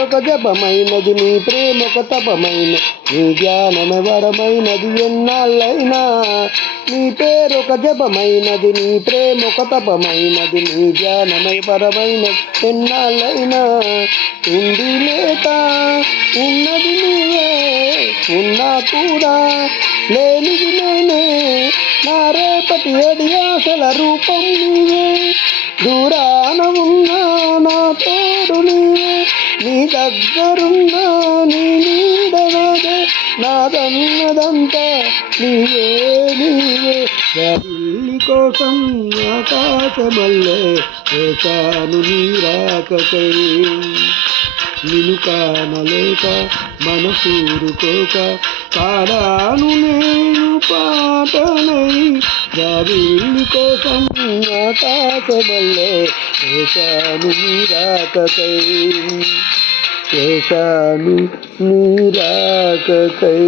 పేరొక జపమైనది నీ ప్రేమొక తపమైన నీ ధ్యానమే వరమైనది ఎన్నాళ్ళైనా నీ పేరొక జపమైనది నీ ప్రేమొక తపమైనది నీ ధ్యానమై వరమైనది ఎన్నాళ్ళైనా ఉండి లేక ఉన్నది నీవే ఉన్నా కూడా లేనిది నేనే నా రేపటి అడియాసల రూపం నీవే దూరాన ఉన్నా నా తోడు నీవే నీ దగ్గరున్నా నీ నీడ నాదే నాదన్నదంతా నీవే నీవే గాలి కోసం ఆకాశమల్లే వేచాను నీ రాకకై నిన్ను కానలేక మనసూరుకోక పాడాను నేను పాటనై గాలి కోసం ఆకాశమల్లే వేచాను నీ రాకకై వేచాను నీ రాకకై.